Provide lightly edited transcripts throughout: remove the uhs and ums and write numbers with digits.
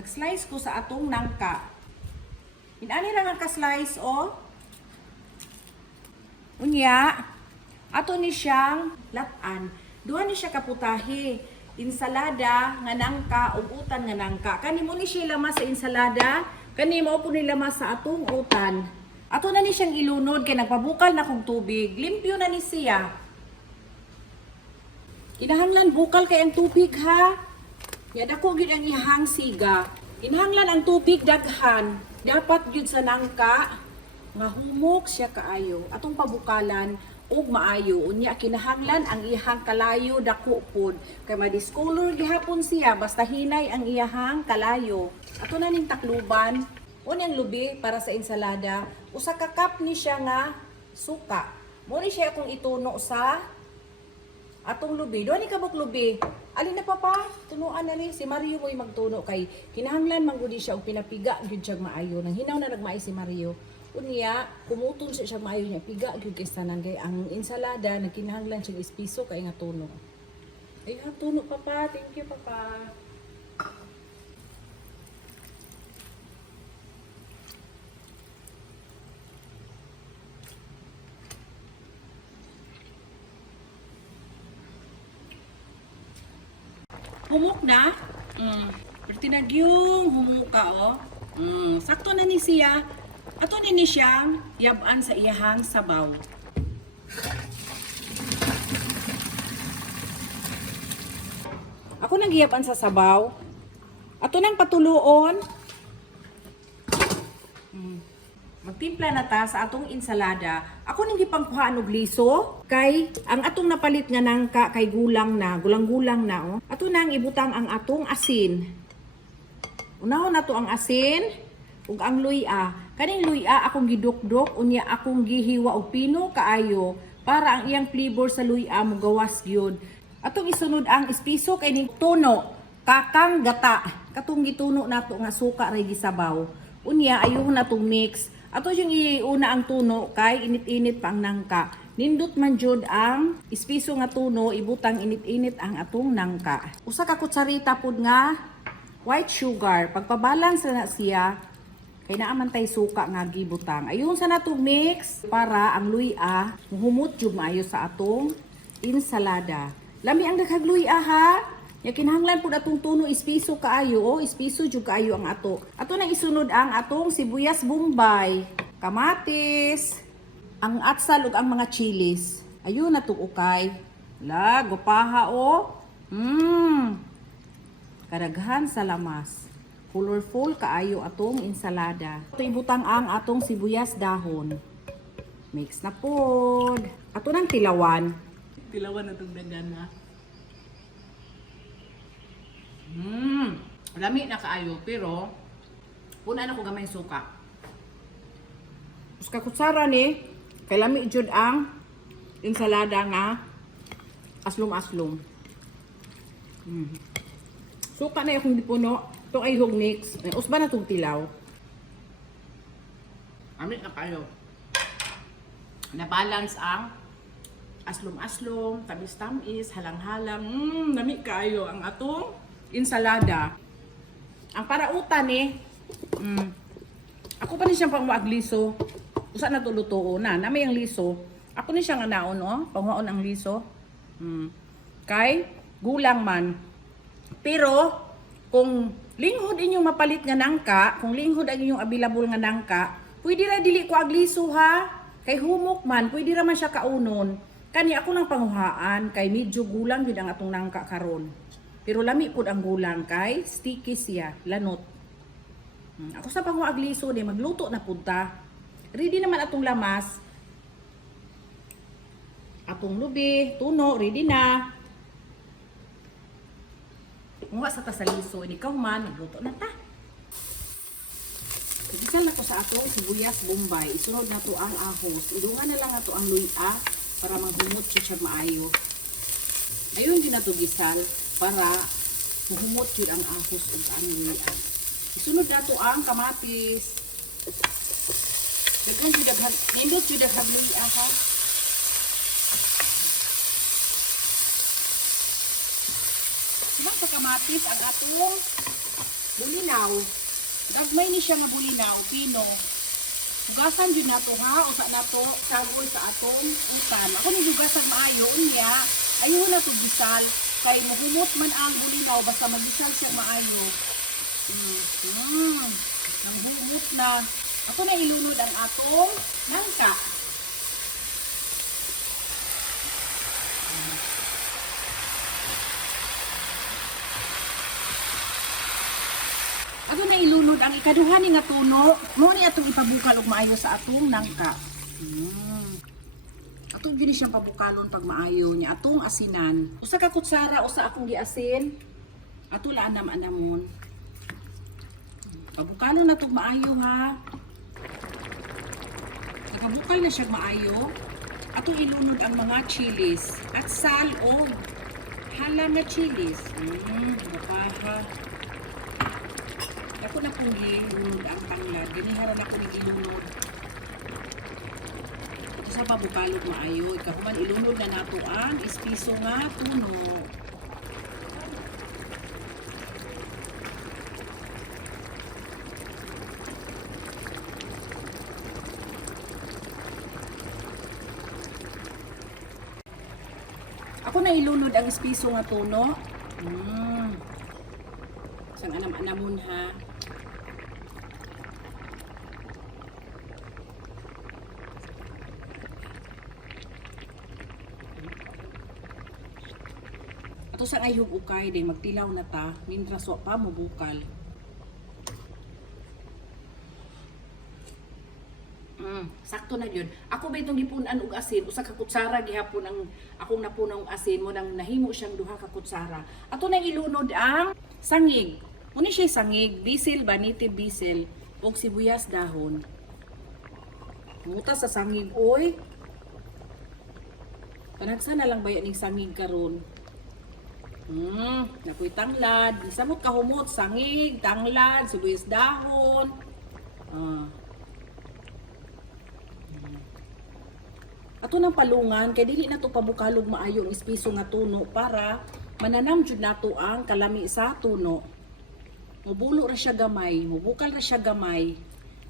Nag-slice ko sa atong nangka. Inani ra nga ka-slice o. Unya, ato ni siyang latan. Duha ni siya kaputahe. Insalada nga nangka ug utan nga nangka. Kani mo ni siya lamas sa insalada, kani mo po ni lamas sa atong utan. Ato na ni siyang ilunod kay nagpabukal na kog tubig. Limpyo na ni siya. Inahanglan bukal kay ang tubig ha. Ya dako gyud ang ihang siga. Inahanglan ang tubig daghan. Dapat gyud sa nangka nga humok siya kaayo. Atong pabukalan ug maayo. Unya kinahanglan ang ihang kalayo dako pod. Kay madiscolor gihapon siya basta hinay ang iyahang kalayo. Ato na ning takluban. Unyang lubi para sa ensalada. Usa ka cup ni siya nga suka. Mo ni siya akong ituno sa atong lubi. Doon ni kabuk lubi. Alin na papa? Tunuan na ni si Mario mo'y magtuno kay kinahanglan manggudi siya og pinapiga gyud siya maayo. Nang hinaw na nagmay si Mario. Unya, kumuton siya maayo niya piga gyud kay tanan kay ang ensalada nagkinahanglan siya ispiso kay nga tuno. Ay ha tuno papa. Thank you papa. Humok na. Pertinagyong humuka oh. Sakto na ni siya. Ato ni siyang yaban sa iyahang sabaw. Ako nang giyaban sa sabaw. Ato nang patuloon. Magtimpla na ta sa atong ensalada. Ako ning gipangkuhaan og liso kay ang atong napalit nga nangka kay gulang na, gulang-gulang na oh. Ato nang ibutang ang atong asin. Unahon nato ang asin ug ang luya. Kaning luya akong gidukdok unya akong gihiwa og pino kaayo para ang iyang flavor sa luya mo gawas gyud. Atong isunod ang espiso kay ning tuno, kakang gata. Katong gituno nato nga suka ray gisabaw. Unya ayuhon natong mix. Ato yung iuna ang tuno kay init-init pa ang nangka. Nindot man jud ang espiso nga tuno, ibutang init-init ang atong nangka. Usa ka kutsarita pud nga white sugar. Pagpabalance na siya kay naaman tay suka nga gibutang. Ayun sa natong mix para ang luya humot jud maayo sa atong ensalada. Lami ang daghang luya ha. Ya kinahanglan pud atong tuno espiso kaayo o espiso jud kaayo ang ato. Ato nang isunod ang atong sibuyas bombay, kamatis, ang atsal ug ang mga chilis. Ayun na ukay. La, gopaha o. Kadaghan sa lamas. Colorful kaayo atong ensalada. Ato ibutang ang atong sibuyas dahon. Mix na pod. Ato nang tilawan. Tilawan atong daghan ha. Lami na kaayo pero puna na ko gamay suka. Uska kutsara ni kay lami jud ang ensalada nga aslom-aslom. Suka na akong dipuno. Ito ay hog mix. Usba na itong tilaw. Lami na kaayo. Na-balance ang aslom-aslom, tamis-tamis, halang-halang. Lami kaayo ang atong ensalada. Ang parautan ako pa ni siyang pangwaag liso. Usa na tuluto na. Namay ang liso. Ako ni siyang anaon oh. Pangwaon ang liso. Kay gulang man. Pero kung linghod inyong mapalit nga nangka, kung linghod ang inyong available nga nangka, pwede ra dili ko agliso ha. Kay humok man, pwede ra man siya kaunon. Kani ako nang panguhaan kay medyo gulang gid ang atong nangka karon. Pero lami pud ang gulang kay sticky siya, lanot. Ako sa panguagliso ni magluto na pud ta. Ready naman atong lamas. Atong lubi, tuno, ready na. Muha sa ta sa liso, ikaw man magluto na ta. Ibisan na ko sa atong sibuyas bombay. Isunod na to ang ahos. Idungan na lang ato ang luya para manghumot siya maayo. Ayun din na to gisal para mahumot yun ang ahos ug ang luya. Isunod na to ang kamatis. Daghan jud daghan, nindot jud daghan luya ha. Sila sa kamatis ang atong bulinaw. Gagmay ni siya nga bulinaw, pino. Hugasan yun na to ha, usa na to, sagol sa atong utan. Ako ni hugasan maayo, unya, ayaw na to gisal. Kay muhumot man ang bulinaw, basta magisal siya maayo. Nanghumot na. Ako na ilunod ang atong nangka. Ako na ilunod ang ikaduha ni nga tuno, mo ni atong ipabukal og maayo sa atong nangka. Atong gini siyang pabukalon pag maayo niya atong asinan. Usa ka kutsara usa akong giasin. Ato la anam-anamon. Pabukalon na tong maayo ha. Nakabukal na siya maayo. Atong ilunod ang mga chilis at sal o halang na chilis. Bapaha. Ako na pong ilunod ang tanglad. Giniharan ako ni ilunod. Ito sa pabukalog maayo. Ikahuman ilunod na nato ang ispiso nga tuno. Ako na ilunod ang ispiso nga tuno. Sang anam-anamon ha. Ato sa ayong ukay day magtilaw na ta mintras wa pa mobukal. Sakto na yun. Ako ba itong gipunan og asin, usa ka kutsara gihapon ang akong napunang asin mo nang nahimo siyang duha ka kutsara. Ato na ilunod ang sangig. Muna siya sangig, bisil ba native bisil og sibuyas dahon. Muta sa sangig oy. Panagsa na lang bayan ning sangig karon. Nakoy tanglad, samot kahumot, sangig, tanglad, sibuyas dahon. Ato nang palungan kay dili nato pabukalog maayo ang ispiso nga tuno para mananam jud nato ang kalami sa tuno. Mubulo ra siya gamay, mubukal ra siya gamay.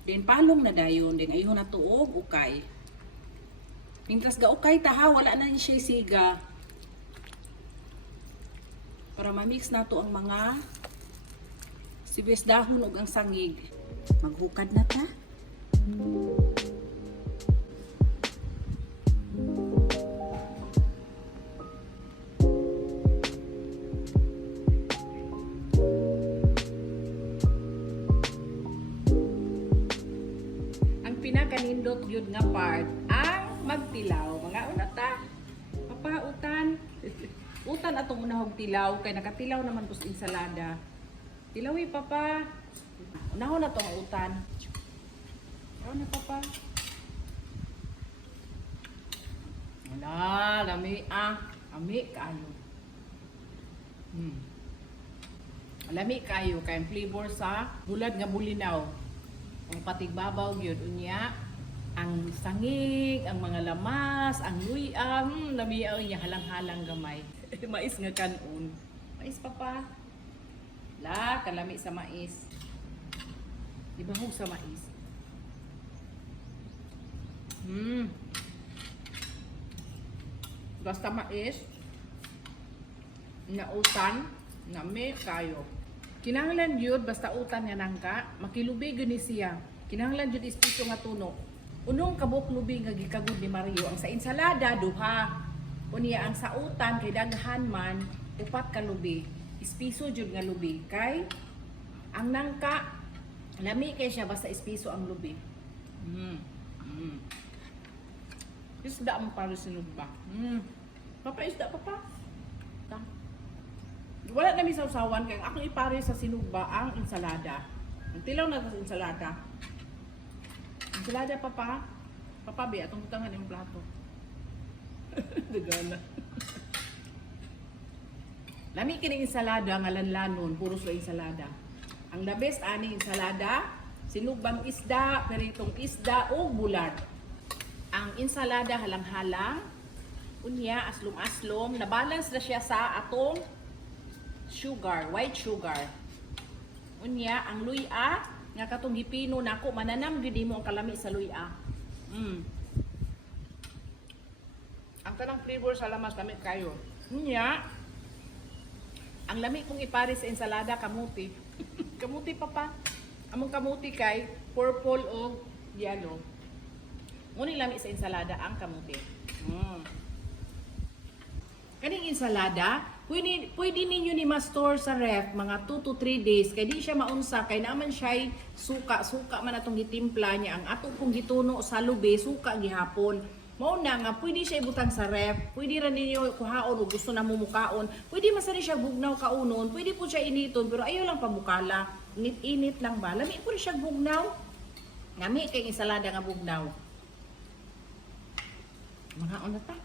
Then palong na dayon, then ayon na tuog ukay. Mintras ga ukay taha wala na ni siya siga. Para ma-mix nato ang mga sibuyas dahon ug ang sangig. Maghukad na ta. Pinakanindot yun nga part ang magtilaw. Mga una ta. Papa, utan. Utan atong unahog tilaw. Kay nakatilaw naman po sa ensalada. Tilawi, papa. Unahon na itong utan. Tilaw na, papa. Wala, lami Lami kayo. Lami kayo. Kayang flavor sa bulad nga bulinaw. Ang patigbabaw yun, unya, ang sangig, ang mga lamas, ang luyang, lamiyaw niya, halang-halang gamay. Mais nga kanon. Mais papa. La, kalami sa mais. Ibahog sa mais. Basta mais, na utan, na may kayo. Kinahanglan yun, basta utan nga nangka, makilubig ni siya. Kinahanglan yun ispiso nga tuno. Unong kabuk lubig nga gikagud ni Mario, ang sa ensalada, duha. Unya ang sa utan, kay daghan man, upat ka lubi. Ispiso yun nga lubi. Kay, ang nangka, lami kay siya, basta ispiso ang lubi. Isda ang para sinugba. Papa, isda, papa. Wala na may sausawan kaya ako ipare sa sinugba ang ensalada. Ang tilaw na sa ensalada. Ensalada papa. Papa be atong butangan yung plato. Dagana. Lami kini ensalada nga lanlanon, puro sa ensalada. Ang the best ani ensalada, sinugbang isda, peritong isda o bulad. Ang ensalada halang-halang, unya aslom-aslom, na balance na siya sa atong sugar, white sugar. Unya ang luya nga katong gipino nako mananam gyud mo ang kalami sa luya. Ang tanang flavor sa lamas lami kayo. Unya ang lami kong ipare sa ensalada kamuti. Kamuti pa. Among kamuti kay purple o yellow. Ngunit lami sa ensalada ang kamuti. Kaning ensalada, pwede ninyo ni ma-store sa ref mga 2 to 3 days kay di siya maunsa kay naman siya suka man atong gitimpla niya ang ato pong gituno sa lube suka gihapon. Mao na nga pwede siya ibutang sa ref, pwede ra ninyo kuhaon o gusto na mumukaon, pwede masari siya bugnaw kaunon, pwede po siya initon pero ayaw lang pamukala. Init-init lang ba? Lami po siya bugnaw. Ngami kay ensalada nga bugnaw. Mga ta.